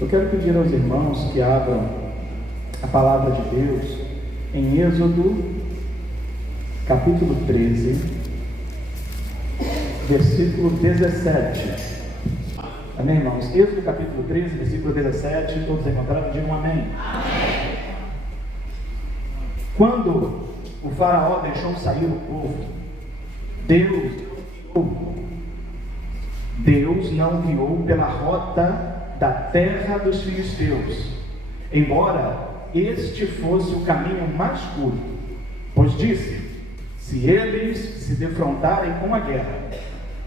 Eu quero pedir aos irmãos que abram a palavra de Deus em Êxodo, capítulo 13, versículo 17. Amém, irmãos? Êxodo, capítulo 13, versículo 17. Todos encontraram? Digam amém. Amém. Quando o faraó deixou sair o povo, Deus não guiou pela rota da terra dos filisteus, embora este fosse o caminho mais curto, pois disse: se eles se defrontarem com a guerra,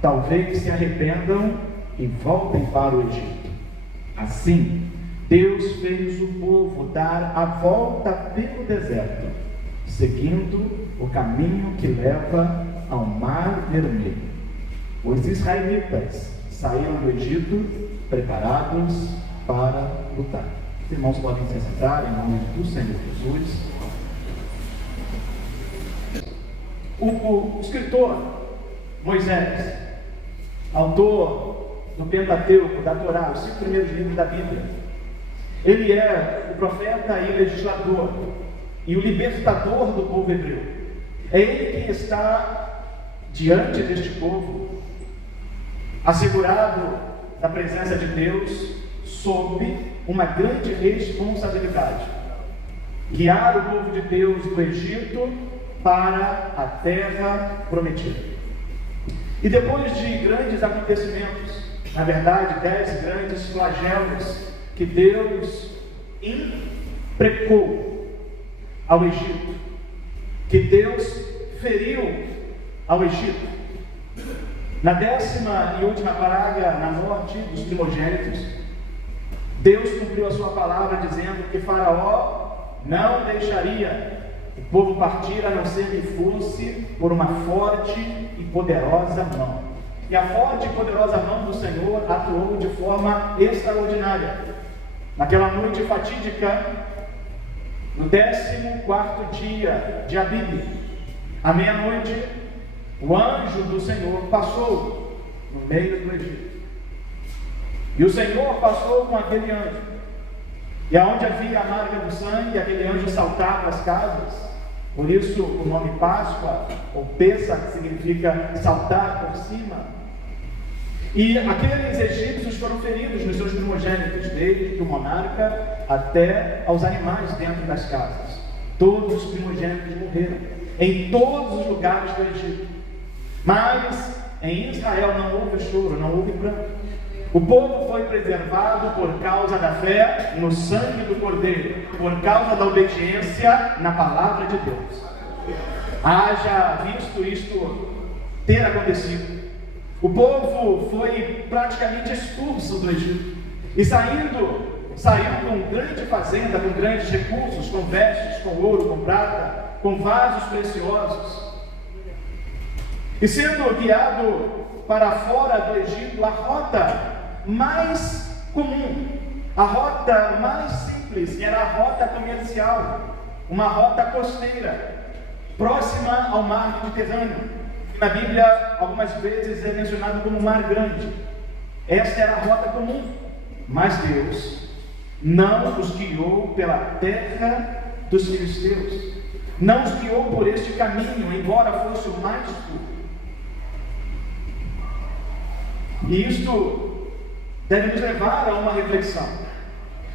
talvez se arrependam e voltem para o Egito. Assim, Deus fez o povo dar a volta pelo deserto, seguindo o caminho que leva ao Mar Vermelho. Os israelitas saíram do Egito preparados para lutar. Os irmãos podem se sentar em nome do Senhor Jesus. O escritor Moisés, autor do Pentateuco, da Torá, os 5 primeiros livros da Bíblia, ele é o profeta e legislador e o libertador do povo hebreu. É ele quem está diante deste povo, assegurado da presença de Deus, sob uma grande responsabilidade: guiar o povo de Deus do Egito para a terra prometida. E depois de grandes acontecimentos, na verdade 10 grandes flagelos que Deus imprecou ao Egito, que Deus feriu ao Egito, na 10ª e última praga, na morte dos primogênitos, Deus cumpriu a sua palavra dizendo que Faraó não deixaria o povo partir, a não ser que fosse por uma forte e poderosa mão. E a forte e poderosa mão do Senhor atuou de forma extraordinária. Naquela noite fatídica, no 14º dia de Abib, à meia-noite, o anjo do Senhor passou no meio do Egito. E o Senhor passou com aquele anjo. E aonde havia a marca do sangue, aquele anjo saltava as casas. Por isso o nome Páscoa, ou Pêssah, que significa saltar por cima. E aqueles egípcios foram feridos nos seus primogênitos, desde o monarca até aos animais dentro das casas. Todos os primogênitos morreram, em todos os lugares do Egito. Mas em Israel não houve choro, não houve pranto. O povo foi preservado por causa da fé no sangue do Cordeiro, por causa da obediência na palavra de Deus. Haja visto isto ter acontecido, o povo foi praticamente expulso do Egito e saiu com grande fazenda, com grandes recursos, com vestes, com ouro, com prata, com vasos preciosos. E sendo guiado para fora do Egito, a rota mais comum, a rota mais simples, era a rota comercial, uma rota costeira, próxima ao mar Mediterrâneo. Na Bíblia, algumas vezes é mencionado como Mar Grande. Esta era a rota comum, mas Deus não os guiou pela terra dos filisteus, não os guiou por este caminho, embora fosse o mais curto. E isto deve nos levar a uma reflexão.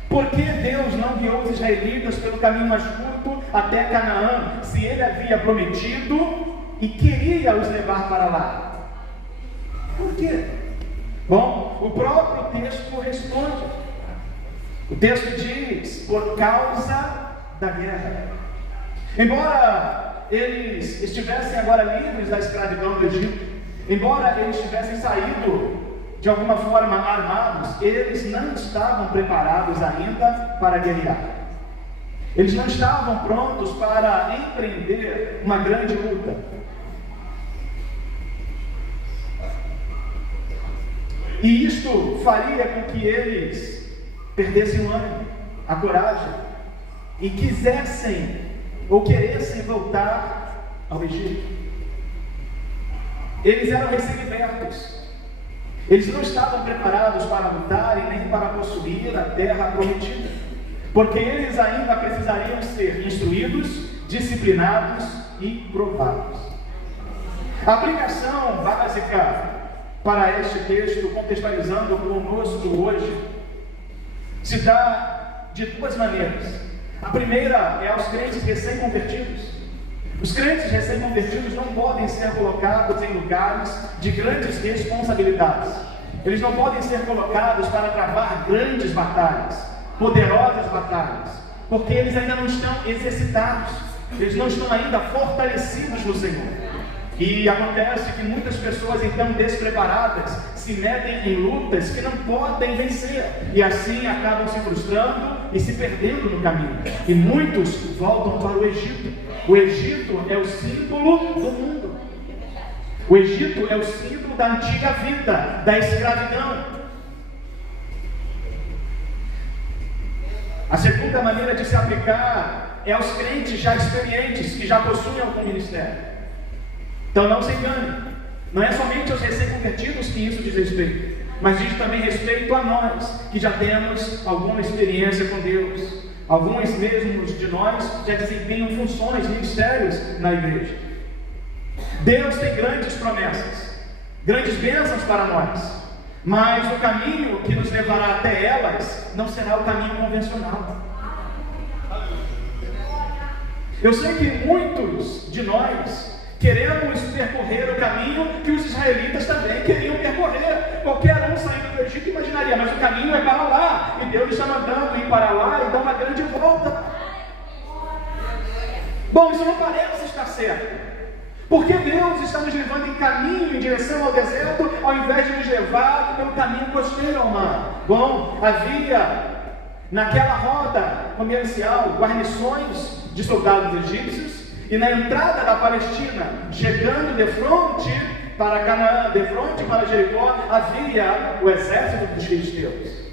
Por que Deus não guiou os israelitas pelo caminho mais curto até Canaã, se Ele havia prometido e queria os levar para lá? Por quê? Bom, o próprio texto responde. O texto diz: por causa da guerra. Embora eles estivessem agora livres da escravidão do Egito, embora eles tivessem saído de alguma forma armados, eles não estavam preparados ainda para guerrear. Eles não estavam prontos para empreender uma grande luta. E isto faria com que eles perdessem o ânimo, a coragem, e quisessem ou queressem voltar ao Egito. Eles eram recém-libertos. Eles não estavam preparados para lutar e nem para possuir a terra prometida, porque eles ainda precisariam ser instruídos, disciplinados e provados. A aplicação básica para este texto, contextualizando conosco hoje, se dá de duas maneiras. A primeira é aos crentes recém-convertidos. Os crentes recém-convertidos não podem ser colocados em lugares de grandes responsabilidades. Eles não podem ser colocados para travar grandes batalhas, poderosas batalhas, porque eles ainda não estão exercitados, eles não estão ainda fortalecidos no Senhor. E acontece que muitas pessoas então despreparadas se metem em lutas que não podem vencer, e assim acabam se frustrando e se perdendo no caminho. E muitos voltam para o Egito. O Egito é o símbolo do mundo. O Egito é o símbolo da antiga vida, da escravidão. A segunda maneira de se aplicar é aos crentes já experientes, que já possuem algum ministério. Então não se engane, não é somente aos recém-convertidos que isso diz respeito, mas diz também respeito a nós, que já temos alguma experiência com Deus. Alguns mesmos de nós já desempenham funções, ministérios na igreja. Deus tem grandes promessas, grandes bênçãos para nós, mas o caminho que nos levará até elas não será o caminho convencional. Eu sei que muitos de nós queremos percorrer o caminho que os israelitas também queriam percorrer. Qualquer um saindo do Egito imaginaria, mas o caminho é para lá, e Deus está mandando ir para lá e dar uma grande volta. Bom, isso não parece estar certo, porque Deus está nos levando em caminho em direção ao deserto, ao invés de nos levar pelo caminho costeiro ao mar. Bom, havia naquela rota comercial guarnições de soldados egípcios, e na entrada da Palestina, chegando de fronte para Canaã, de fronte para Jericó, havia o exército dos filisteus.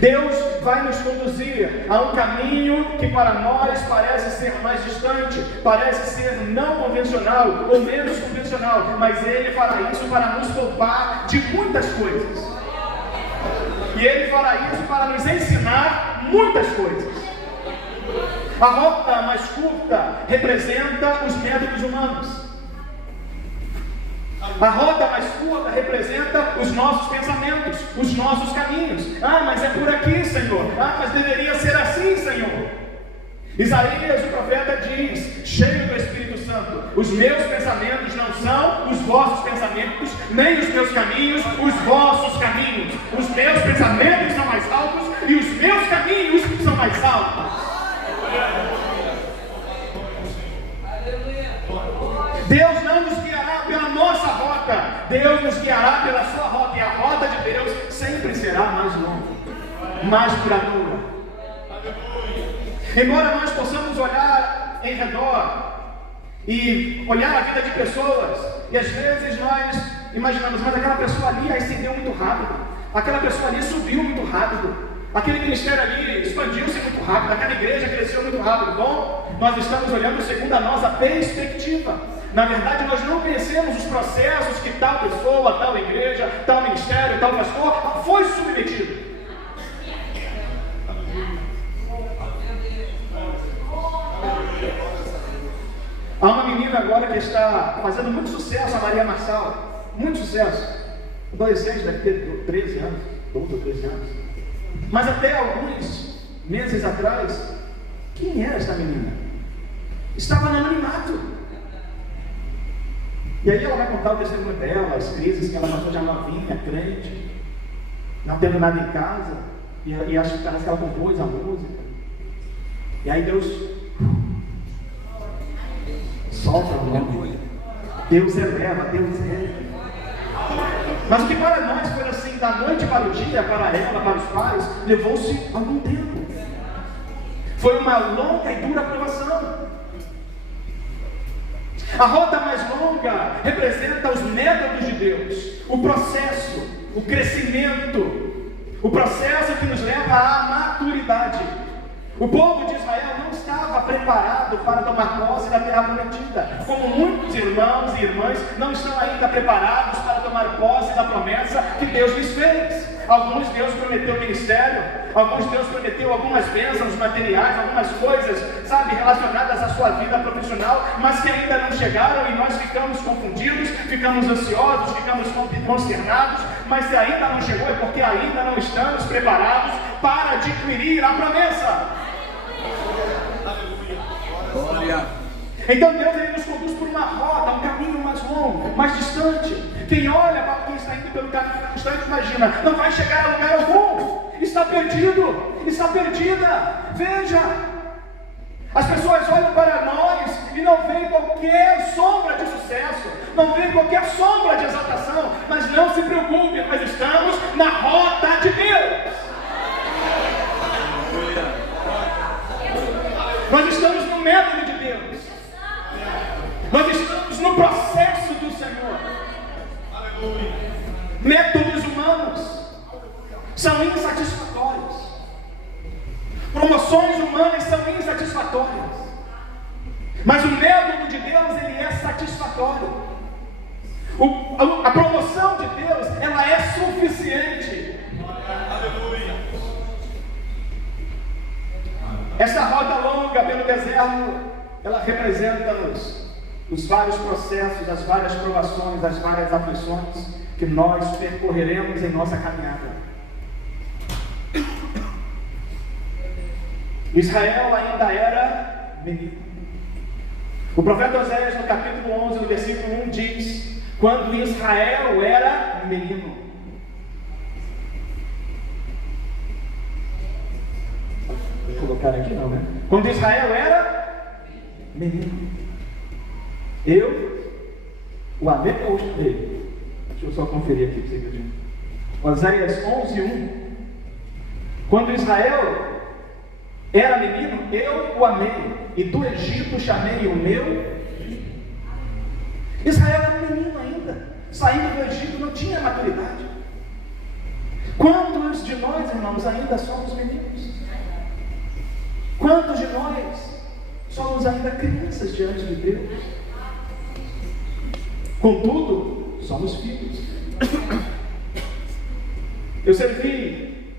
Deus vai nos conduzir a um caminho que para nós parece ser mais distante, parece ser não convencional ou menos convencional, mas Ele fará isso para nos poupar de muitas coisas. E Ele fará isso para nos ensinar muitas coisas. A rota mais curta representa os métodos humanos. A rota mais curta representa os nossos pensamentos, os nossos caminhos. Ah, mas é por aqui, Senhor. Ah, mas deveria ser assim, Senhor. Isaías, o profeta, diz, cheio do Espírito Santo: os meus pensamentos não são os vossos pensamentos, nem os meus caminhos, os vossos caminhos. Os meus pensamentos são mais altos e os meus caminhos são mais altos. Deus não nos guiará pela nossa rota, Deus nos guiará pela sua rota, e a rota de Deus sempre será mais longa, mais duradoura. Embora nós possamos olhar em redor e olhar a vida de pessoas, e às vezes nós imaginamos, mas aquela pessoa ali ascendeu muito rápido, aquela pessoa ali subiu muito rápido, aquele ministério ali expandiu-se muito rápido, aquela igreja cresceu muito rápido. Bom, nós estamos olhando segundo a nossa perspectiva. Na verdade, nós não conhecemos os processos que tal pessoa, tal igreja, tal ministério, tal pastor foi submetido. Há uma menina agora que está fazendo muito sucesso, a Maria Marçal, muito sucesso. Adolescente, deve ter 13 anos, 12 ou 13 anos. Mas até alguns meses atrás, quem era esta menina? Estava no anonimato. E aí ela vai contar o testemunho dela, as crises que ela passou já novinha, crente, não tendo nada em casa, e acho que parece que ela compôs a música. E aí Deus solta o nome. Deus eleva, Deus eleva. Mas o que para nós foi assim, da noite para o dia, para ela, para os pais, levou-se algum tempo. Foi uma longa e dura provação. A rota mais longa representa os métodos de Deus, o processo, o crescimento, o processo que nos leva à maturidade. O povo de Israel não estava preparado para tomar posse da terra prometida, como muitos irmãos e irmãs não estão ainda preparados para tomar tomar posse da promessa que Deus lhes fez. Alguns Deus prometeu ministério, alguns Deus prometeu algumas bênçãos materiais, algumas coisas, sabe, relacionadas à sua vida profissional, mas que ainda não chegaram, e nós ficamos confundidos, ficamos ansiosos, ficamos consternados. Mas se ainda não chegou, é porque ainda não estamos preparados para adquirir a promessa. Glória. Então Deus, Ele nos conduz por uma rota, um caminho mais longo, mais distante. Quem olha para quem está indo pelo caminho mais distante, imagina, não vai chegar a lugar algum, está perdido, está perdida. Veja, as pessoas olham para nós e não veem qualquer sombra de sucesso, não veem qualquer sombra de exaltação, mas não se preocupe, nós estamos na rota de Deus. Nós estamos no método de Deus. Nós estamos no processo do Senhor. Métodos humanos são insatisfatórios. Promoções humanas são insatisfatórias. Mas o método de Deus, ele é satisfatório. A promoção de Deus, ela é suficiente. Essa roda longa pelo deserto, ela representa os vários processos, as várias provações, as várias aflições que nós percorreremos em nossa caminhada. Israel ainda era menino. O profeta Oséias, no capítulo 11, no versículo 1, diz: quando Israel era menino. Vou colocar aqui não, né? Quando Israel era menino. Eu o amei ou ele? Deixa eu só conferir aqui para você ver. Oséias 11:1. Quando Israel era menino, eu o amei, e do Egito chamei o meu filho. Israel era menino ainda, saindo do Egito, não tinha maturidade. Quantos de nós, irmãos, ainda somos meninos? Quantos de nós somos ainda crianças diante de Deus? Contudo, somos filhos. Eu servi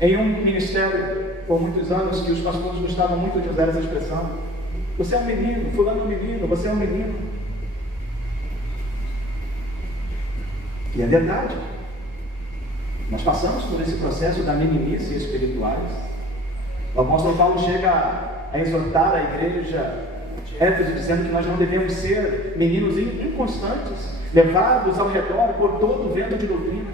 em um ministério por muitos anos que os pastores gostavam muito de usar essa expressão: você é um menino, fulano é um menino, você é um menino. E é verdade. Nós passamos por esse processo da meninice espirituais. O apóstolo Paulo chega a exortar a igreja de Éfeso, dizendo que nós não devemos ser meninos inconstantes, levados ao redor por todo o vento de doutrina.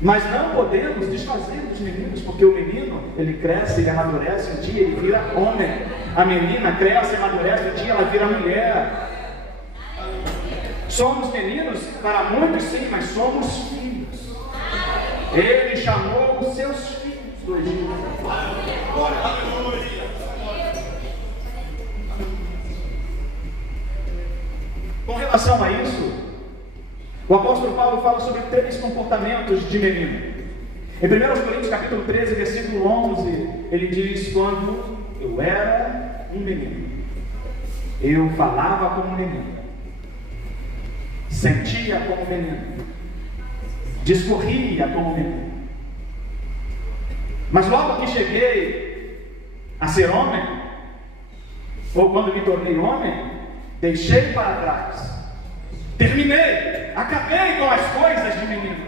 Mas não podemos desfazer dos meninos, porque o menino, ele cresce, ele amadurece, um dia ele vira homem. A menina cresce, amadurece, um dia ela vira mulher. Somos meninos para muitos, sim, mas somos filhos. Ele chamou os seus filhos do Egito. Com relação a isso, o apóstolo Paulo fala sobre 3 comportamentos de menino. Em 1 Coríntios capítulo 13, versículo 11, ele diz: quando eu era um menino, eu falava como menino, sentia como menino, discorria como menino. Mas logo que cheguei a ser homem, ou quando me tornei homem, deixei para trás, terminei, acabei com as coisas de menino.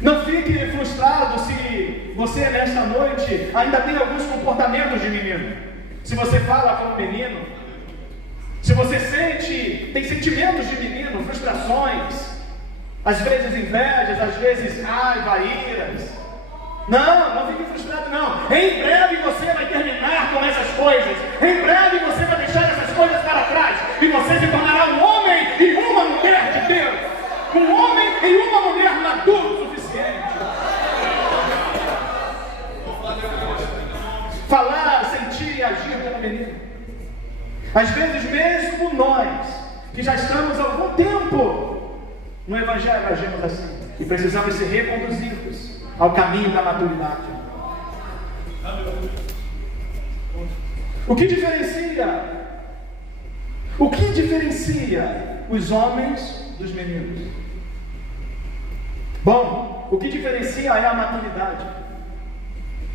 Não fique frustrado se você nesta noite ainda tem alguns comportamentos de menino. Se você fala como menino, se você tem sentimentos de menino, frustrações, às vezes invejas, às vezes raiva, iras. Não fique frustrado não. Em breve você vai terminar com essas coisas. Em breve você vai deixar essas coisas para trás. E você se tornará um homem e uma mulher de Deus. Um homem e uma mulher maduro o suficiente. Falar, sentir e agir como menino. Às vezes mesmo nós, que já estamos há algum tempo no Evangelho, agimos assim. E precisamos ser reconduzidos ao caminho da maturidade. O que diferencia O que diferencia os homens dos meninos? Bom, o que diferencia é a maturidade.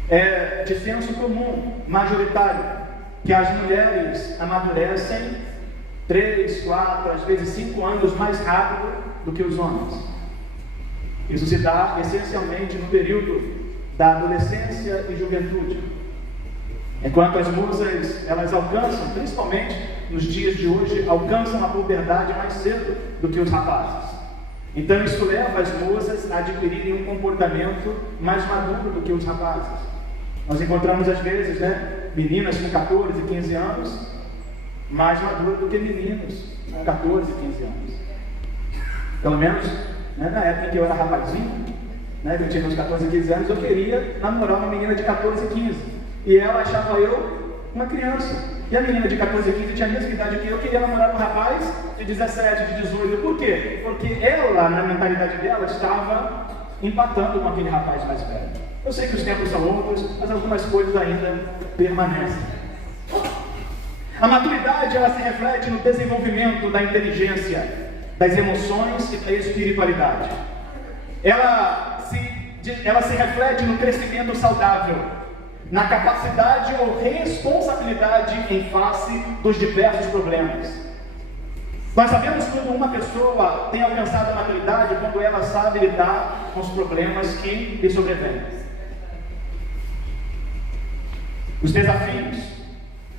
É de senso comum, majoritário, que as mulheres amadurecem 3, 4, às vezes 5 anos mais rápido do que os homens. Isso se dá essencialmente no período da adolescência e juventude. Enquanto as moças, elas alcançam, principalmente nos dias de hoje, alcançam a puberdade mais cedo do que os rapazes. Então isso leva as moças a adquirirem um comportamento mais maduro do que os rapazes. Nós encontramos às vezes, meninas com 14, 15 anos, mais maduras do que meninos com 14, 15 anos. Pelo menos, na época em que eu era rapazinho, que eu tinha uns 14, 15 anos, eu queria namorar uma menina de 14, 15. E ela achava eu uma criança. E a menina de 14, 15 tinha a mesma idade que eu, queria namorar com um rapaz de 17, de 18. Por quê? Porque ela, na mentalidade dela, estava empatando com aquele rapaz mais velho. Eu sei que os tempos são outros, mas algumas coisas ainda permanecem. A maturidade, ela se reflete no desenvolvimento da inteligência, das emoções e da espiritualidade. Ela se reflete no crescimento saudável, na capacidade ou responsabilidade em face dos diversos problemas. Nós sabemos quando uma pessoa tem alcançado a maturidade, quando ela sabe lidar com os problemas que lhe sobrevêm. Os desafios,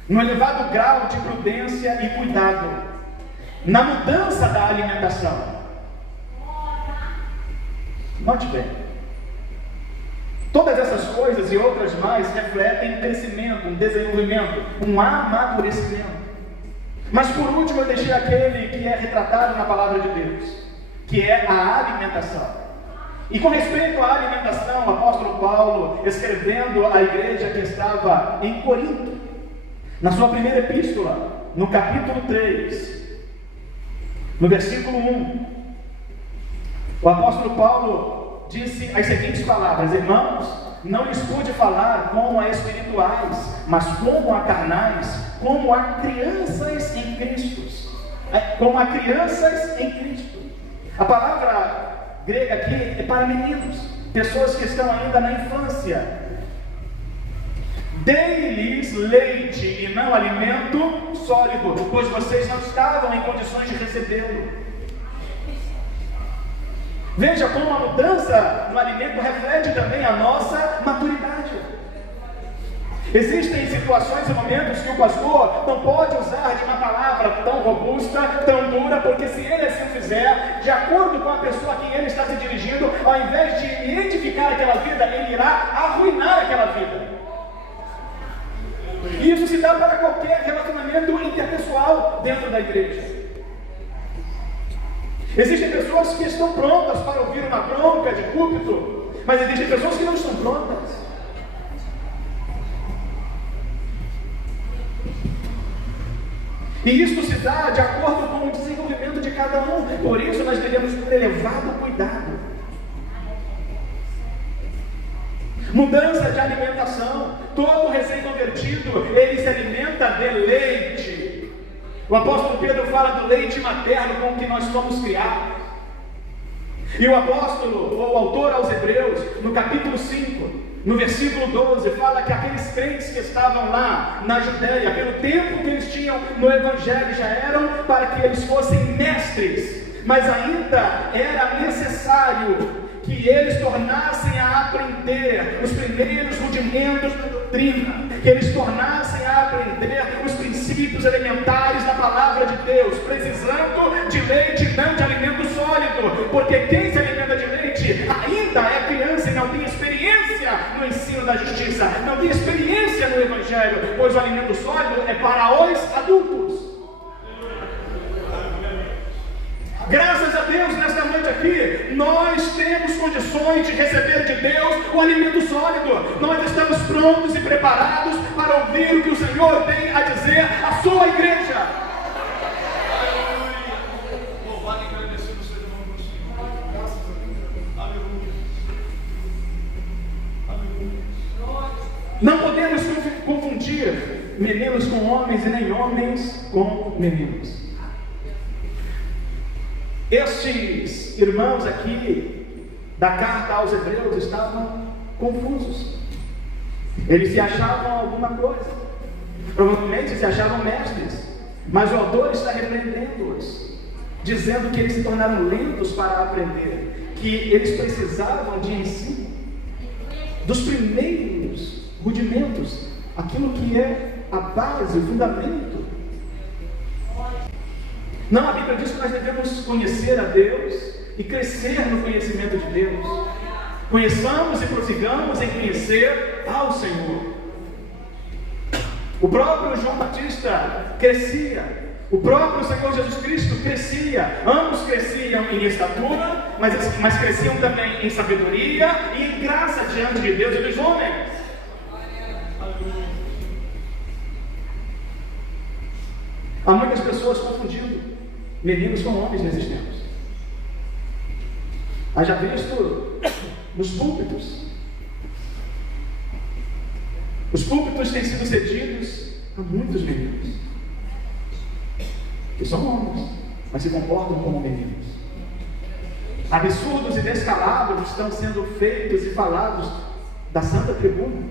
no elevado grau de prudência e cuidado, na mudança da alimentação. Note bem, todas essas coisas e outras mais refletem um crescimento, um desenvolvimento, um amadurecimento. Mas por último eu deixei aquele que é retratado na palavra de Deus, que é a alimentação. E com respeito à alimentação, o apóstolo Paulo, escrevendo à igreja que estava em Corinto, na sua primeira epístola, no capítulo 3, no versículo 1, o apóstolo Paulo disse as seguintes palavras: irmãos, não lhes pude falar como a espirituais, mas como a carnais, como a crianças em Cristo. Como a crianças em Cristo. A palavra grega aqui é para meninos, pessoas que estão ainda na infância. Dei-lhes leite e não alimento sólido, pois vocês não estavam em condições de recebê-lo. Veja como a mudança no alimento reflete também a nossa maturidade. Existem situações e momentos que o pastor não pode usar de uma palavra tão robusta, tão dura, porque se ele assim fizer, de acordo com a pessoa a quem ele está se dirigindo, ao invés de edificar aquela vida, ele irá arruinar aquela vida. E isso se dá para qualquer relacionamento interpessoal dentro da igreja. Existem pessoas que estão prontas para ouvir uma bronca de púlpito, mas existem pessoas que não estão prontas. E isso se dá de acordo com o desenvolvimento de cada um. Por isso nós devemos ter elevado cuidado. Mudança de alimentação. Todo recém-convertido, ele se alimenta de leite. O apóstolo Pedro fala do leite materno com que nós somos criados. E o apóstolo, ou o autor aos Hebreus, no capítulo 5, no versículo 12, fala que aqueles crentes que estavam lá na Judéia, pelo tempo que eles tinham no Evangelho, já eram para que eles fossem mestres, mas ainda era necessário que eles tornassem a aprender os primeiros rudimentos da doutrina, que eles tornassem a aprender os princípios elementares da palavra de Deus, precisando de leite, não de alimento sólido, porque quem se alimenta de leite ainda é criança e não tem experiência no ensino da justiça, não tem experiência no Evangelho, pois o alimento sólido é para os adultos. Graças a Deus, nesta noite aqui, nós temos condições de receber de Deus o alimento sólido. Nós estamos prontos e preparados para ouvir o que o Senhor tem a dizer à sua igreja. Louvado e agradecido seja o nome do Senhor. Aleluia. Aleluia. Não podemos confundir meninos com homens e nem homens com meninos. Estes irmãos aqui da carta aos Hebreus estavam confusos. Eles se achavam alguma coisa, provavelmente se achavam mestres, mas o autor está repreendendo-os, dizendo que eles se tornaram lentos para aprender, que eles precisavam de ensino dos primeiros rudimentos, aquilo que é a base, o fundamento. Não, a Bíblia diz que nós devemos conhecer a Deus e crescer no conhecimento de Deus. Conheçamos e prossigamos em conhecer ao Senhor. O próprio João Batista crescia, o próprio Senhor Jesus Cristo crescia. Ambos cresciam em estatura, mas cresciam também em sabedoria e em graça diante de Deus e dos homens. Há muitas pessoas confundindo meninos com homens nesses tempos. Haja visto nos púlpitos. Os púlpitos têm sido cedidos a muitos meninos, que são homens, mas se comportam como meninos. Absurdos e descalabros estão sendo feitos e falados da santa tribuna.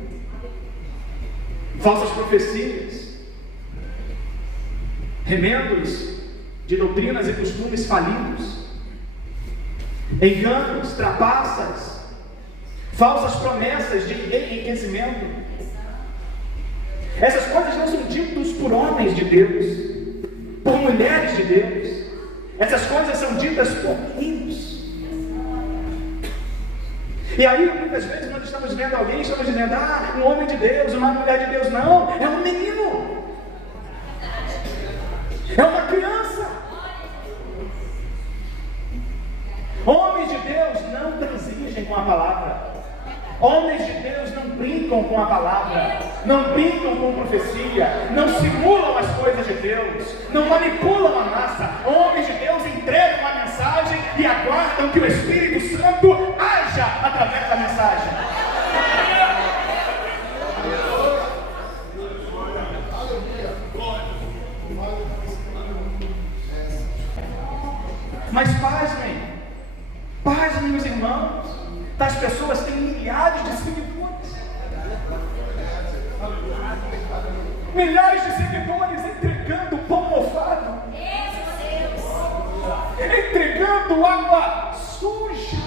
Falsas profecias, remendos de doutrinas e costumes falidos, enganos, trapaças, falsas promessas de enriquecimento. Essas coisas não são ditas por homens de Deus, por mulheres de Deus. Essas coisas são ditas por meninos. E aí, muitas vezes, quando estamos vendo alguém, estamos dizendo: ah, um homem de Deus, uma mulher de Deus. Não, é um menino, é uma criança. Homens de Deus não transigem com a palavra. Homens de Deus não brincam com a palavra, não brincam com profecia, não simulam as coisas de Deus, não manipulam a massa. Homens de Deus entregam a mensagem e aguardam que o Espírito Santo haja através da mensagem. Mas pasmem, meus irmãos, as pessoas têm milhares de seguidores. Milhares de seguidores entregando pão mofado, entregando água suja.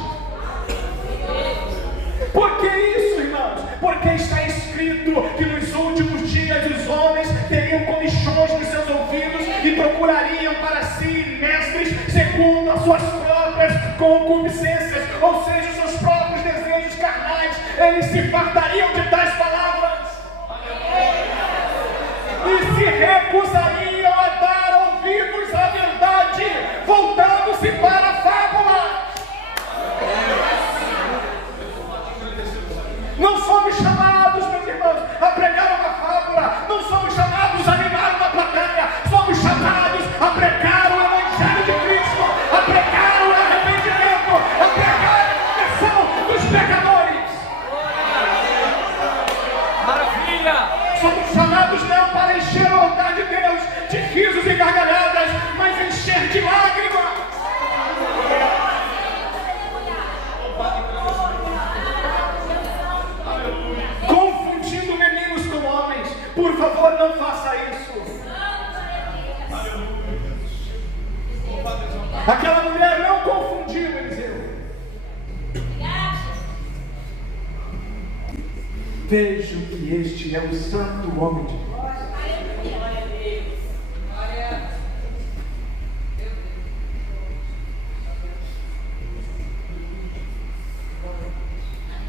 Por que isso, irmãos? Porque está escrito que nos últimos dias os homens teriam comichões nos seus ouvidos e procurariam para si mestres segundo as suas próprias concupiscências, ou seja, os seus próprios desejos carnais. Eles se fartariam de tais palavras e se recusariam a dar ouvidos à verdade, voltando-se para a fábula. Não somos chamados, meus irmãos, a pregar uma fábula. Não somos chamados a animar uma plateia. Somos chamados a pregar o Evangelho de Cristo, a pregar o arrependimento, a pregar a conversão dos pecadores. Maravilha! Somos chamados não para encher o altar de Deus de risos e gargalhadas, mas encher de lágrimas. Confundindo meninos com homens. Por favor, não faça isso. Aquela mulher não confundiu Eliseu. Vejo que este é o santo homem de Deus.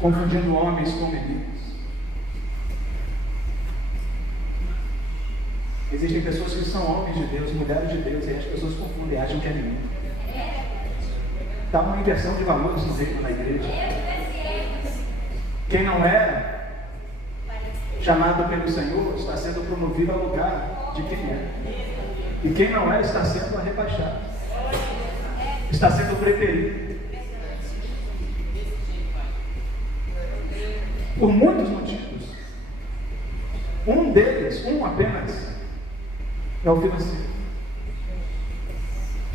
Confundindo homens com meninos. Existem pessoas que são homens de Deus, mulheres de Deus, e as pessoas confundem, acham que é menino. Está uma inversão de valores no reino na igreja. Quem não é chamado pelo Senhor está sendo promovido ao lugar de quem é. E quem não é está sendo rebaixado. Está sendo preterido. Por muitos motivos. Um deles, um apenas, é o financeiro.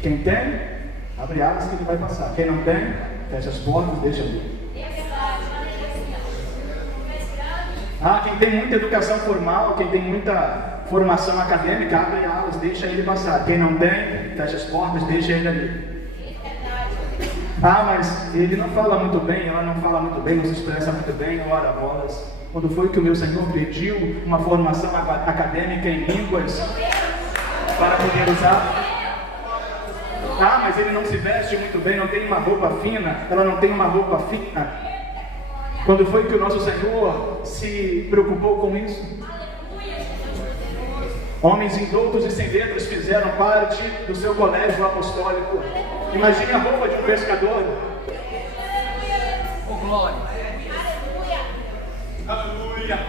Quem tem, abre asas que ele vai passar. Quem não tem, fecha as portas, deixa ali. Quem tem muita educação formal, quem tem muita formação acadêmica, abre alas, deixa ele passar. Quem não tem, fecha as portas, deixa ele ali. Mas ele não fala muito bem, ela não fala muito bem, não se expressa muito bem, ora bolas. Quando foi que o meu Senhor pediu uma formação acadêmica em línguas para poder usar? Mas ele não se veste muito bem, não tem uma roupa fina, ela não tem uma roupa fina. Quando foi que o nosso Senhor se preocupou com isso? Homens indoutos e sem letras fizeram parte do seu colégio apostólico. Imagine a roupa de um pescador. Oh, glória! Aleluia!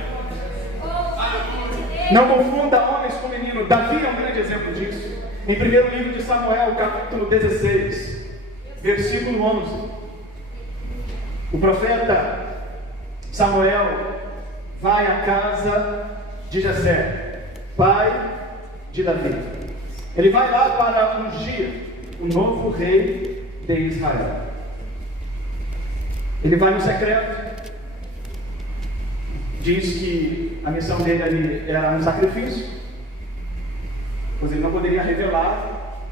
Não confunda homens com meninos. Davi é um grande exemplo disso. Em primeiro livro de Samuel, capítulo 16, versículo 11. O profeta Samuel vai à casa de Jessé, pai de Davi. Ele vai lá para ungir o novo rei de Israel. Ele vai no secreto. Diz que a missão dele ali era um sacrifício, pois ele não poderia revelar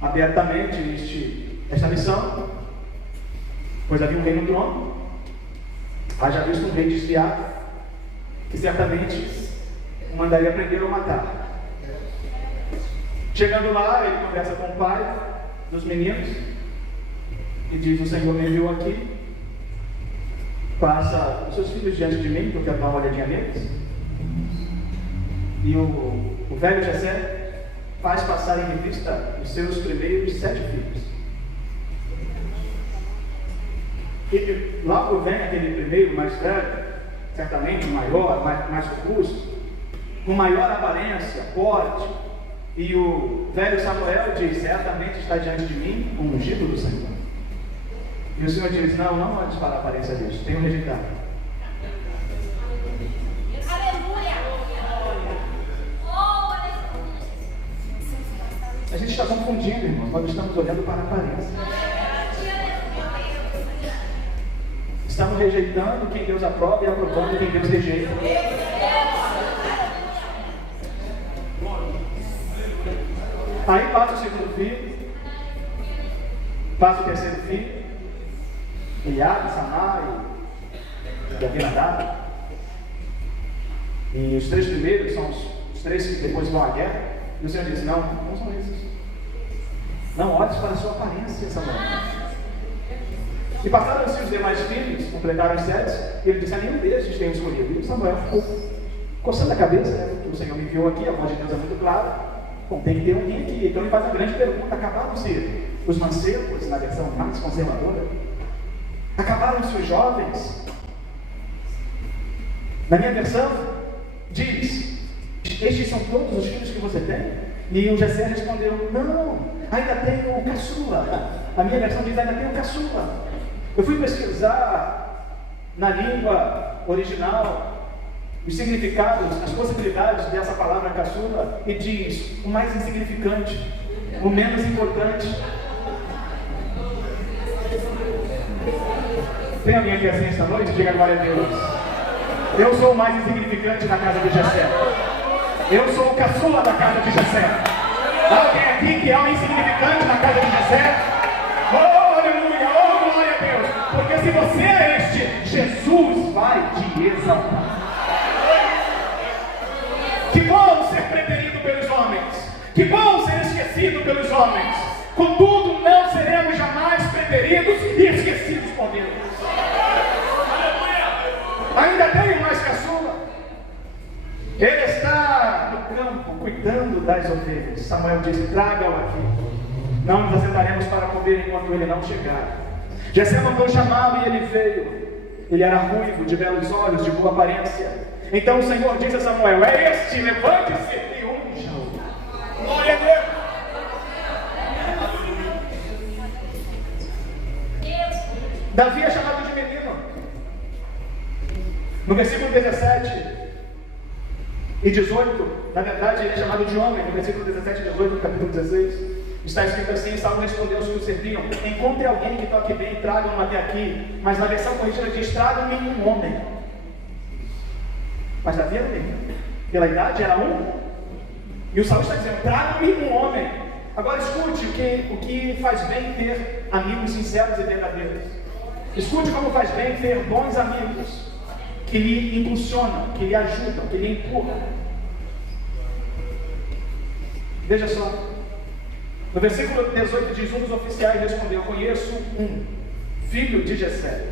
abertamente esta missão, pois havia um rei no trono. Haja visto um rei desviado, que certamente o mandaria prender ou matar. Chegando lá, ele conversa com o pai dos meninos e diz: o Senhor me enviou aqui, passa os seus filhos diante de mim, que eu quero dar uma olhadinha neles. E o velho Jessé faz passar em revista os seus primeiros 7 filhos. E logo vem aquele primeiro mais velho, certamente maior, mais robusto, com maior aparência, porte. E o velho Samuel diz: certamente está diante de mim um ungido do Senhor. E o Senhor diz: não olhes para a aparência disso, tenho rejeitado. Aleluia! A gente está confundindo, irmãos, nós estamos olhando para a aparência. Estamos rejeitando quem Deus aprova e aprovando quem Deus rejeita. Aí passa o segundo filho, passa o terceiro filho, Eliabe, Samar e Abinadab. E os 3 primeiros são os 3 que depois vão à guerra. E o Senhor disse: não são esses. Não olhes para a sua aparência, Samuel. E passaram-se os demais filhos, completaram os 7, e ele disse: nenhum desses tem escolhido. E Samuel ficou coçando a cabeça, né? Porque o Senhor me enviou aqui, a voz de Deus é muito clara. Bom, tem que ter alguém aqui. Então ele faz a grande pergunta: acabaram-se os mancebos, na versão mais conservadora? Acabaram-se os jovens? Na minha versão, diz: estes são todos os filhos que você tem? E o Jessé respondeu: não, ainda tenho o caçula. A minha versão diz: ainda tenho o caçula. Eu fui pesquisar na língua original os significados, as possibilidades dessa palavra caçula, e diz: o mais insignificante, o menos importante. Tem alguém aqui assim esta noite? Diga glória a Deus. Eu sou o mais insignificante na casa de Jessé. Eu sou o caçula da casa de Jessé. Há alguém aqui que é o insignificante na casa de Jessé? Oh, aleluia! Oh, glória a Deus! Porque se você é este, Jesus vai te exaltar. Que bom ser preterido pelos homens. Que bom ser esquecido pelos homens. Contudo, não seremos jamais preteridos e esquecidos por Deus. Ainda tem mais caçula. Ele está no campo cuidando das ovelhas. Samuel disse: traga-o aqui. Não nos assentaremos para comer enquanto ele não chegar. Jessé mandou chamá-lo e ele veio. Ele era ruivo, de belos olhos, de boa aparência. Então o Senhor disse a Samuel: é este, levante-se e unja-o. Glória a Deus. Davi é chamado de menino. No versículo 17, e 18, na verdade ele é chamado de homem, no versículo 17 e 18 do capítulo 16, está escrito assim: Saul respondeu aos que o serviam: encontre alguém que toque bem e tragam-no até aqui. Mas na versão corrigida diz: tragam-me um homem. Mas Davi era menino, pela idade era um, e o Saul está dizendo: tragam-me um homem. Agora escute o que faz bem ter amigos sinceros e verdadeiros. Escute como faz bem ter bons amigos que lhe impulsionam, que lhe ajudam, que lhe empurram. Veja só, no versículo 18 diz: um dos oficiais respondeu: conheço um filho de Jessé,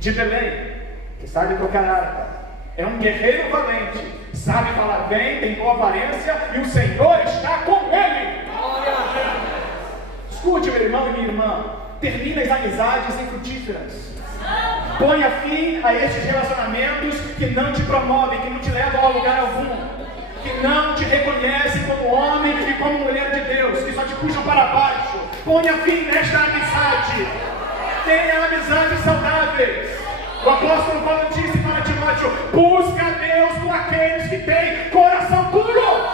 de Belém, que sabe tocar harpa, é um guerreiro valente, sabe falar bem, tem boa aparência, e o Senhor está com ele. Escute, meu irmão e minha irmã, termine as amizades infrutíferas. Ponha fim a estes relacionamentos que não te promovem, que não te levam a lugar algum, que não te reconhecem como homem e como mulher de Deus, que só te puxam para baixo. Ponha fim nesta amizade. Tenha amizades saudáveis. O apóstolo Paulo disse para Timóteo: busca a Deus com aqueles que têm coração puro.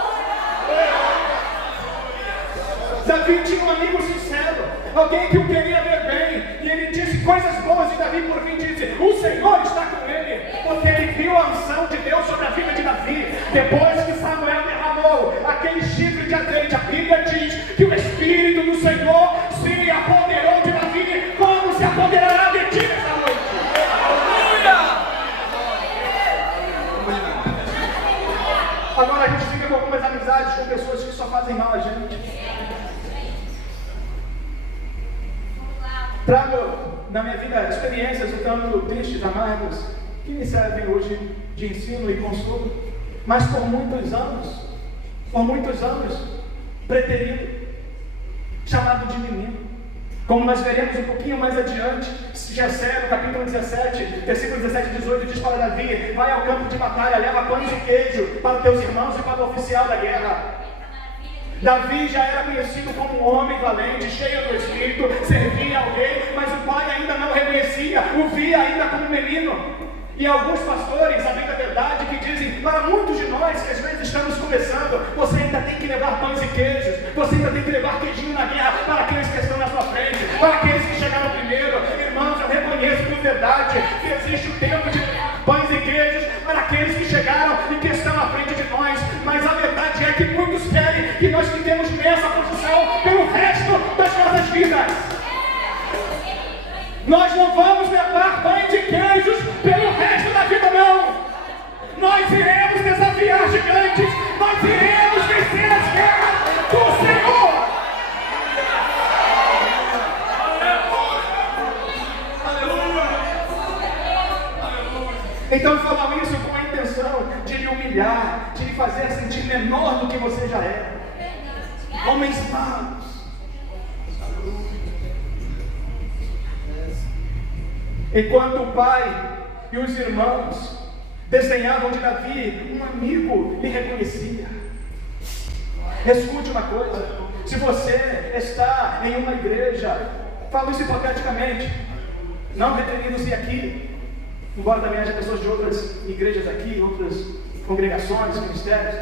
Davi tinha um amigo sincero, alguém que o queria ver bem, e ele disse coisas boas de Davi. Por fim disse: o Senhor está com ele, porque ele viu a unção de Deus sobre a vida de Davi. Depois que Samuel derramou aquele chifre de azeite, a Bíblia diz que o Espírito do Senhor se apoderou de Davi, como se apoderará de ti nessa noite. Agora a gente fica com algumas amizades com pessoas que só fazem mal a gente. Trago na minha vida experiências um tanto tristes, amargas, que me servem hoje de ensino e consolo, mas por muitos anos, preterido, chamado de menino. Como nós veremos um pouquinho mais adiante, Jessé, no capítulo 17, versículo 17 e 18, diz para Davi: vai ao campo de batalha, leva pães e queijo para os teus irmãos e para o oficial da guerra. Davi já era conhecido como um homem valente, cheio do Espírito, servia ao rei, mas o pai ainda não o reconhecia, o via ainda como menino. E alguns pastores, a bem da verdade, que dizem para muitos de nós que às vezes estamos começando: você ainda tem que levar pães e queijos, você ainda tem que levar queijinho na guerra para aqueles que estão na sua frente, para aqueles que chegaram primeiro. Irmãos, eu reconheço com verdade que existe o tempo de pães e queijos para aqueles que chegaram e que estão à frente de nós, mas a verdade é que muitos querem que nós fiquemos nessa posição pelo resto das nossas vidas. Nós não vamos levar pães e queijos pelo resto da vida, não. Nós iremos desafiar gigantes, nós iremos vencer as guerras do Senhor. Então eu falo isso com a intenção de lhe humilhar, de lhe fazer sentir menor do que você já é. Homens maus. Enquanto o pai e os irmãos desenhavam de Davi, um amigo lhe reconhecia. Escute uma coisa: se você está em uma igreja, falo isso hipoteticamente, não referindo-se aqui, embora também haja pessoas de outras igrejas aqui, outras congregações, ministérios,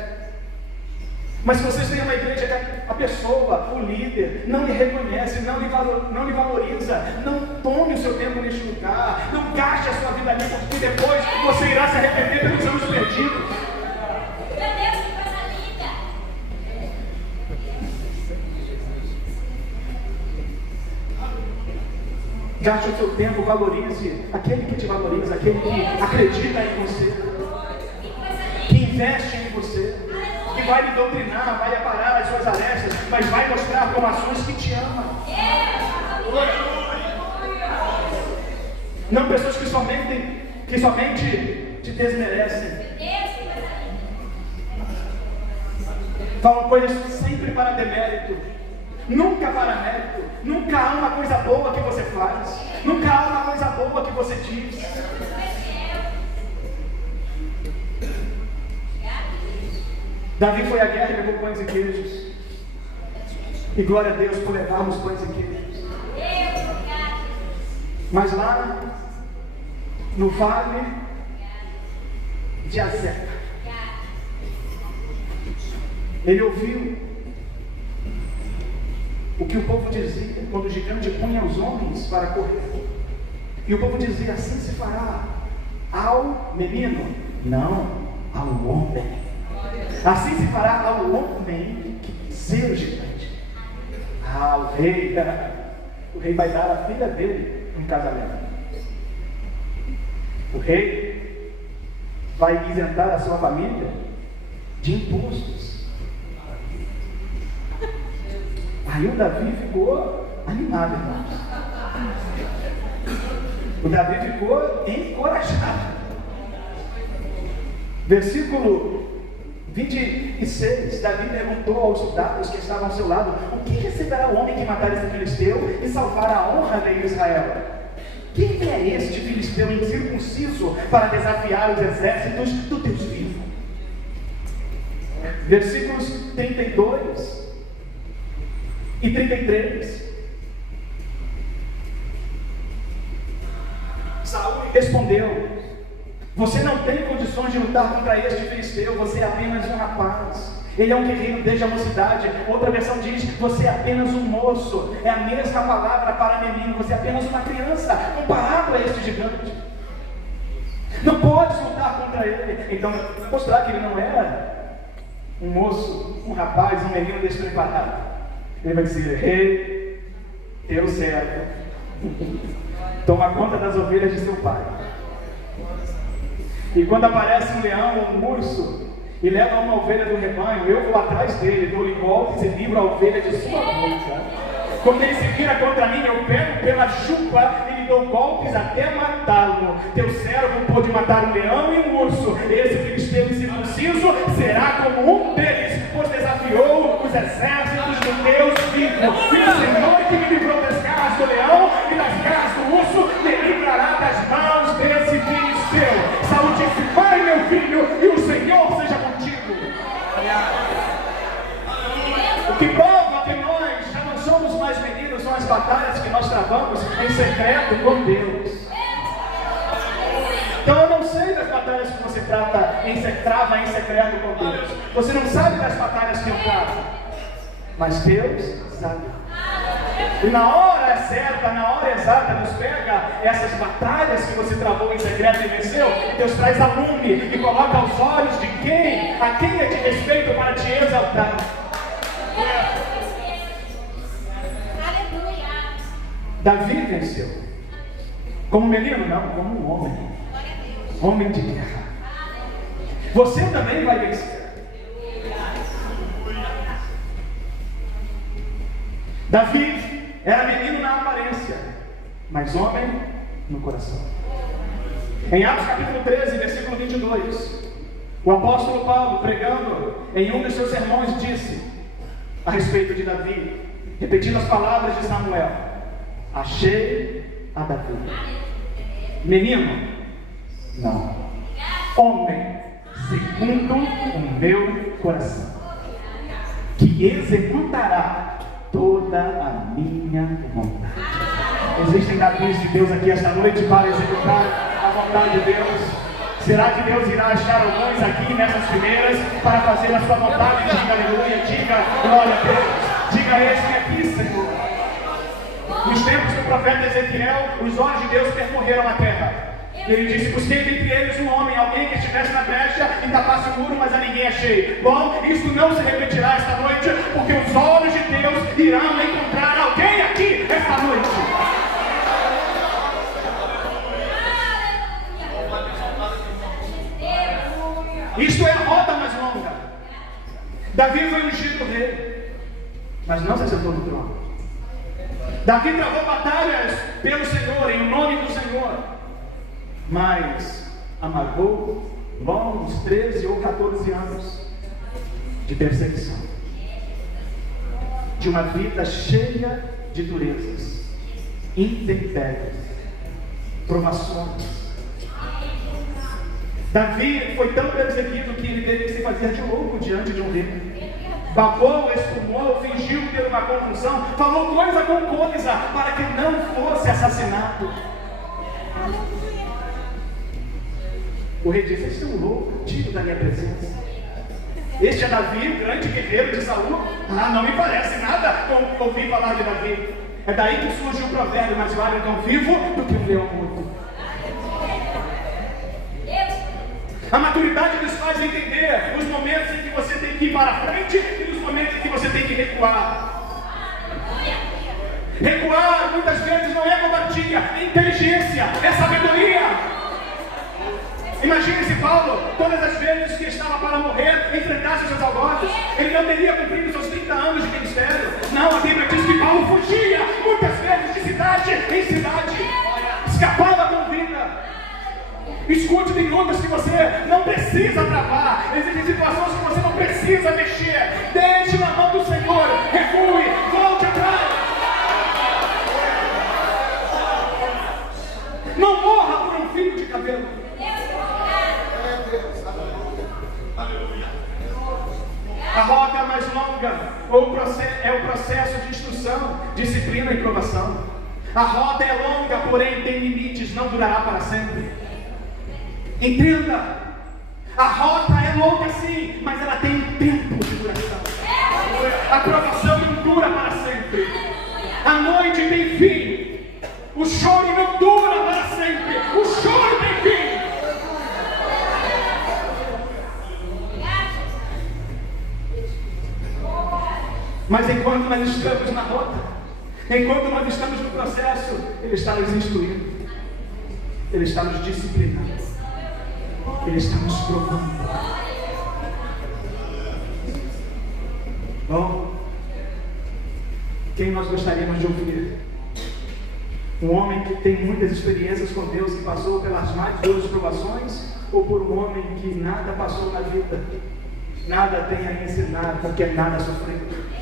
mas se vocês têm uma igreja que a pessoa, o líder, não lhe reconhece, não lhe valoriza, não tome o seu tempo neste lugar, não gaste a sua vida ali, porque depois você irá se arrepender pelos anos perdidos. Meu Deus, que coisa linda! Gaste o seu tempo, valorize aquele que te valoriza, aquele que acredita em você, que investe em você, que vai lhe doutrinar, vai aparar as suas arestas, mas vai mostrar com ações que te ama. Não pessoas que somente te desmerecem. Falam coisas sempre para demérito, nunca para mérito. Nunca há uma coisa boa que você faz, nunca há uma coisa boa que você diz. Davi foi à guerra e levou pães e queijos. E glória a Deus por levarmos pães e queijos. Mas lá no vale de Azeca, Ele ouviu o que o povo dizia quando o gigante punha os homens para correr. E o povo dizia: assim se fará ao menino, não ao homem. Assim se fará ao homem que vencer o gigante. O rei vai dar a filha dele em casamento. O rei vai isentar a sua família de impostos. Aí o Davi ficou animado, irmãos. O Davi ficou encorajado. Versículo 26, Davi perguntou aos soldados que estavam ao seu lado: o que receberá o homem que matar esse filisteu e salvar a honra de Israel? Quem é este filisteu incircunciso para desafiar os exércitos do Deus vivo? Versículos 32 e 33. Saul respondeu: você não tem condições de lutar contra este filisteu, você é apenas um rapaz. Ele é um guerreiro desde a mocidade. Outra versão diz: você é apenas um moço. É a mesma palavra para menino. Você é apenas uma criança comparado a este gigante. Não podes lutar contra ele. Então, mostrar que ele não era um moço, um rapaz, um menino despreparado. Ele vai dizer: rei, teu servo toma conta das ovelhas de seu pai. E quando aparece um leão ou um urso e leva uma ovelha do rebanho, eu vou atrás dele, dou-lhe golpes e livro a ovelha de sua boca. Quando ele se vira contra mim, eu pego pela chupa e lhe dou golpes até matá-lo. Teu servo pôde matar um leão e um urso. Esse filisteu incircunciso será como um deles, pois desafiou os exércitos do Deus vivo. E o Senhor que me livrou das garras do leão e das garras do urso, me livrará das mãos desse filisteu. Saúl disse: vai, meu filho, e o Senhor seja contigo. O que prova que nós já não somos mais meninos são as batalhas que nós travamos em secreto com Deus. Então eu não sei das batalhas que você trava em secreto com Deus. Você não sabe das batalhas que eu travo, mas Deus sabe. E na hora certa, na hora exata, Deus pega essas batalhas que você travou em secreto e venceu. Deus traz a lume e coloca aos olhos de a quem é de respeito para te exaltar. Davi venceu. Como menino? Não, como um homem. Homem de guerra. Você também vai vencer. Davi era menino na aparência, mas homem no coração. Em Atos capítulo 13, versículo 22, o apóstolo Paulo, pregando em um dos seus sermões, disse a respeito de Davi, repetindo as palavras de Samuel: achei a Davi. Menino? Não. Homem, segundo o meu coração, que executará toda a minha vontade. Existem Davis de Deus aqui esta noite para executar a vontade de Deus. Será que Deus irá achar alguns aqui nessas primeiras para fazer a sua vontade? Diga aleluia, diga glória a Deus, diga eis-me aqui, Senhor. Nos tempos do profeta Ezequiel, os olhos de Deus percorreram a terra. Ele disse: busquei dentre eles um homem, alguém que estivesse na brecha e tapasse o muro, mas a ninguém achei. Bom, isso não se repetirá esta noite, porque os olhos de Deus irão encontrar alguém aqui esta noite. Isto é a rota mais longa. Davi foi ungido rei, mas não se assentou no trono. Davi travou batalhas pelo Senhor, em nome do Senhor, mas amargou longos 13 ou 14 anos de perseguição, de uma vida cheia de durezas, intempéries, provações. Davi foi tão perseguido que ele teve que se fazer de louco diante de um rei. Babou, espumou, fingiu ter uma convulsão, falou coisa com coisa para que não fosse assassinado. O rei disse: vocês estão loucos, tiro da minha presença. Este é Davi, o grande guerreiro de Saul. Não me parece nada ouvir falar de Davi. É daí que surge o provérbio: mais vale um cão vivo do que um leão morto. A maturidade nos faz entender os momentos em que você tem que ir para frente e os momentos em que você tem que recuar. Recuar muitas vezes não é covardia, é inteligência, é sabedoria. Imagine se Paulo, todas as vezes que estava para morrer, enfrentasse os seus algozes, ele não teria cumprido seus 30 anos de ministério. Não, a Bíblia diz que Paulo fugia muitas vezes de cidade em cidade, escapava com vida. Escute, tem lutas que você não precisa travar, existem situações que você não precisa mexer. Deixe na mão do Senhor, recue, volte atrás. Não morra por um fio de cabelo. A rota é mais longa, é o processo de instrução, disciplina e provação. A rota é longa, porém tem limites, não durará para sempre. Entenda, a rota é longa sim, mas ela tem um tempo de duração. A provação não dura para sempre. A noite tem fim. O choro não dura para sempre. O choro tem fim. Mas enquanto nós estamos na rota, enquanto nós estamos no processo, Ele está nos instruindo, Ele está nos disciplinando, Ele está nos provando. Bom, quem nós gostaríamos de ouvir? Um homem que tem muitas experiências com Deus, que passou pelas mais duras provações, ou por um homem que nada passou na vida, nada tem a me ensinar, porque nada sofreu?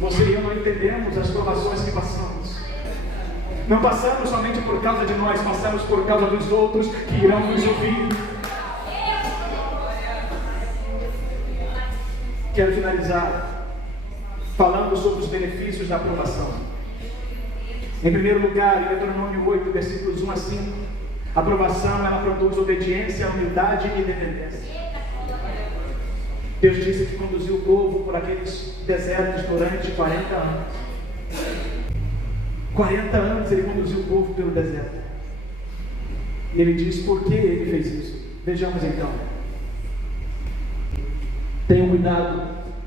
Você e eu não entendemos as provações que passamos. Não passamos somente por causa de nós, passamos por causa dos outros que irão nos ouvir. Quero finalizar falando sobre os benefícios da aprovação. Em primeiro lugar, em Deuteronômio 8, versículos 1 a 5, a aprovação ela produz obediência, humildade e dependência. Deus disse que conduziu o povo por aqueles desertos durante 40 anos. 40 anos Ele conduziu o povo pelo deserto. E Ele diz por que Ele fez isso. Vejamos então. Tenham cuidado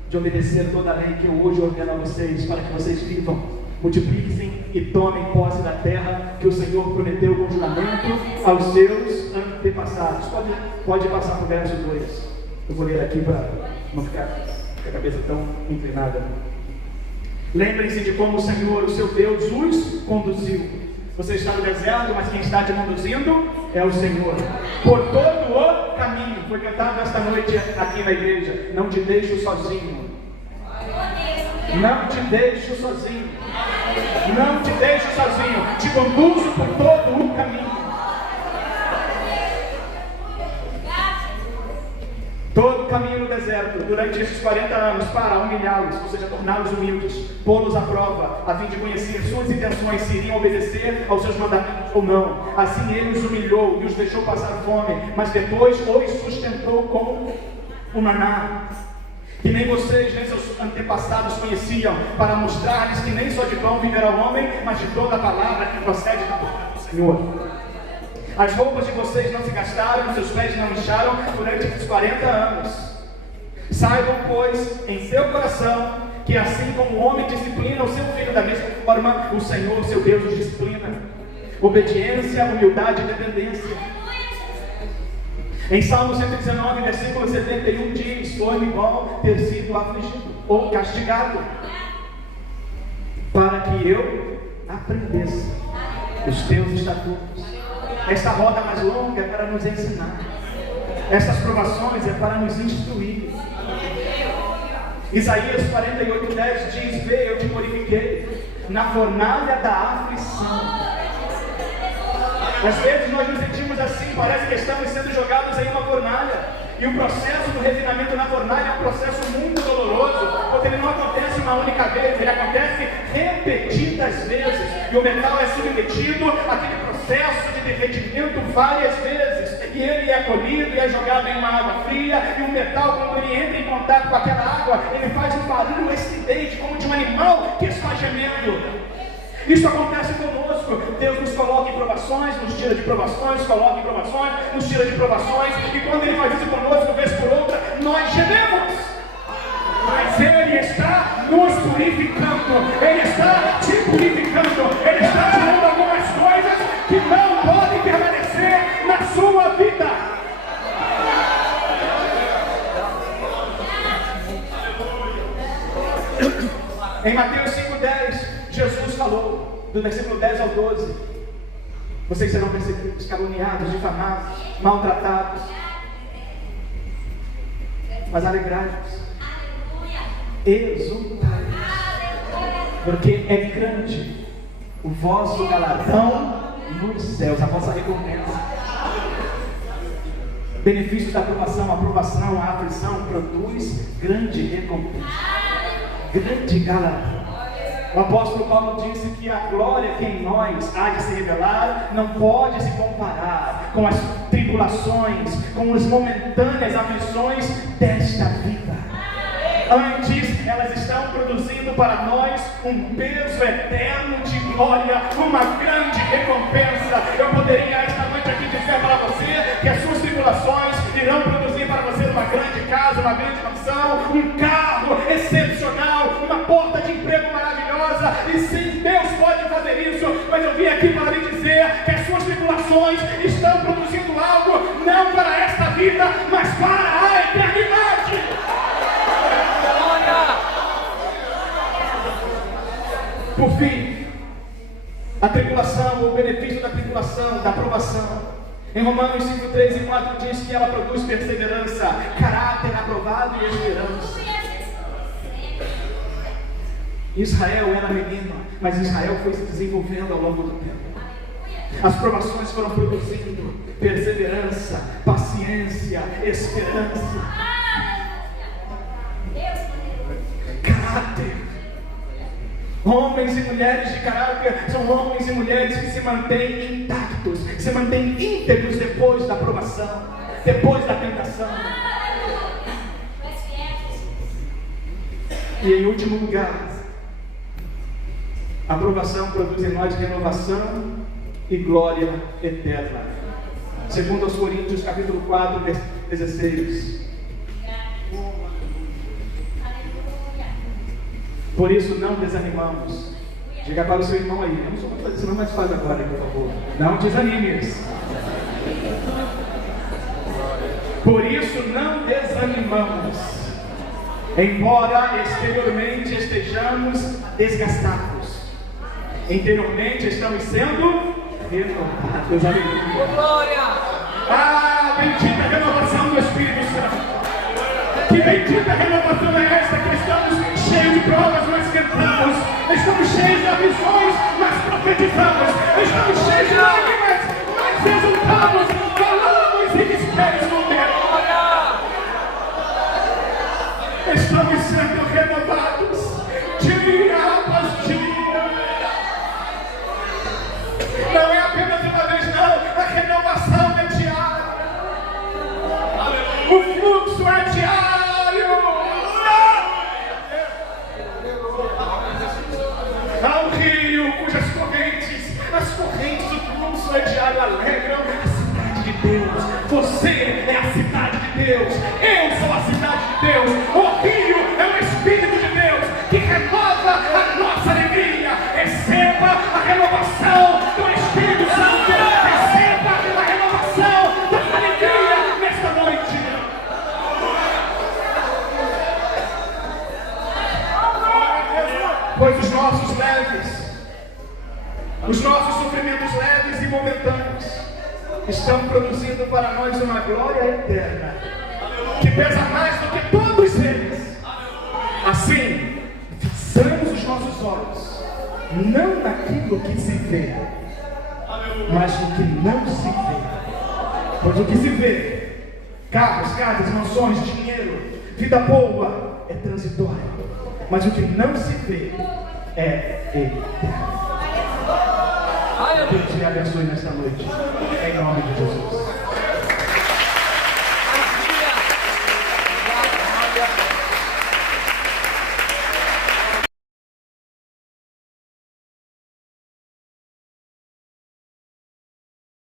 de obedecer toda a lei que eu hoje ordeno a vocês, para que vocês vivam, multipliquem e tomem posse da terra que o Senhor prometeu com juramento aos seus antepassados. Pode passar para o verso 2. Eu vou ler aqui para não ficar com a cabeça tão inclinada. Lembrem-se de como o Senhor, o seu Deus, os conduziu. Você está no deserto, mas quem está te conduzindo é o Senhor. Por todo o caminho. Foi cantado esta noite aqui na igreja. Não te deixo sozinho. Não te deixo sozinho. Não te deixo sozinho. Te conduzo por todo o caminho. Todo o caminho no deserto, durante esses 40 anos, para humilhá-los, ou seja, torná-los humildes, pô-los à prova, a fim de conhecer suas intenções, se iriam obedecer aos seus mandamentos ou não. Assim Ele os humilhou e os deixou passar fome, mas depois os sustentou com o maná, que nem vocês, nem seus antepassados conheciam, para mostrar-lhes que nem só de pão viverá o homem, mas de toda a palavra que procede da boca do Senhor. As roupas de vocês não se gastaram, seus pés não incharam durante esses 40 anos. Saibam, pois, em seu coração, que assim como o homem disciplina o seu filho, da mesma forma, o Senhor, seu Deus, os disciplina. Obediência, humildade e dependência. Em Salmo 119, versículo 71 diz: foi-me bom ter sido afligido ou castigado, para que eu aprendesse os teus estatutos. Esta roda mais longa é para nos ensinar. Estas provações é para nos instruir. Isaías 48:10 diz: vê, eu te purifiquei na fornalha da aflição. Às vezes nós nos sentimos assim, parece que estamos sendo jogados em uma fornalha. E o processo do refinamento na fornalha é um processo muito doloroso, porque ele não acontece uma única vez, ele acontece repetidas vezes. E o metal é submetido àquele processo de derretimento várias vezes. e ele é colhido e é jogado em uma água fria, e o metal, quando ele entra em contato com aquela água, ele faz um barulho estridente, como de um animal que está gemendo. Isso acontece conosco. Deus nos coloca em provações, nos tira de provações, coloca em provações, nos tira de provações, e quando ele faz isso conosco, vez por outra, nós gememos. Mas Ele está nos purificando, Ele está te purificando, Ele está tirando algumas coisas que não podem permanecer na sua vida. Em Mateus 5,10, Jesus falou, do versículo 10 ao 12: vocês serão perseguidos, caluniados, difamados, maltratados, mas alegrai-vos, exultai-vos, porque é grande o vosso galardão nos céus, a vossa recompensa. Benefícios da aprovação, a aflição produz grande recompensa, grande galardão. O apóstolo Paulo disse que a glória que em nós há de se revelar não pode se comparar com as tribulações, com as momentâneas aflições desta vida. Antes, elas estão produzindo para nós um peso eterno de glória, uma grande recompensa. Eu poderia esta noite aqui dizer para você que as suas tribulações irão produzir para você uma grande casa, uma grande mansão, um carro excepcional, uma porta de emprego maravilhosa. E sim, Deus pode fazer isso, mas eu vim aqui para lhe dizer que as suas tribulações estão produzindo algo, não para esta vida, mas para a eternidade. Por fim, a tribulação, o benefício da tribulação, da aprovação. Em Romanos 5, 3 e 4 diz que ela produz perseverança, caráter aprovado e esperança. Israel era menino, mas Israel foi se desenvolvendo ao longo do tempo. As provações foram produzindo perseverança, paciência, esperança, caráter. Homens e mulheres de caráter são homens e mulheres que se mantêm intactos, se mantêm íntegros depois da provação, depois da tentação. E em último lugar, a aprovação produz em nós renovação e glória eterna. Segundo aos Coríntios, capítulo 4, versículo 16. Por isso não desanimamos. Diga para o seu irmão aí. Eu não sou muito fazer isso, mas faz agora, por favor. Não desanimes. Por isso não desanimamos. Embora exteriormente estejamos desgastados, interiormente estamos sendo renovados. Aleluia. Glória! Ah, bendita renovação do Espírito Santo. Que bendita renovação é esta que estamos cheios de provas, mas cantamos. Estamos cheios de aflições, mas profetizamos. Estamos cheios de lágrimas, mas exultamos. Falamos e mistérios no Deus. Estamos sendo renovados dia após dia. Não é apenas uma vez, não. A renovação é diária. O fluxo é diário. Há um rio cujas correntes, as correntes do fluxo é diário, alegram a cidade de Deus. Você é a cidade de Deus. Eu sou a cidade de Deus. O rio é o Espírito de Deus que renova a nossa alegria. Receba a renovação do Espírito Santo. Receba a renovação da alegria nesta noite. Pois os nossos leves, os nossos sofrimentos leves e momentâneos estão produzindo para nós uma glória eterna que pesa mais do que todos eles. Assim, fixamos os nossos olhos não naquilo que se vê, mas no que não se vê. Pois o que se vê, carros, casas, mansões, dinheiro, vida boa, é transitório. Mas o que não se vê é eterno. Deus te abençoe nesta noite, em nome de Jesus.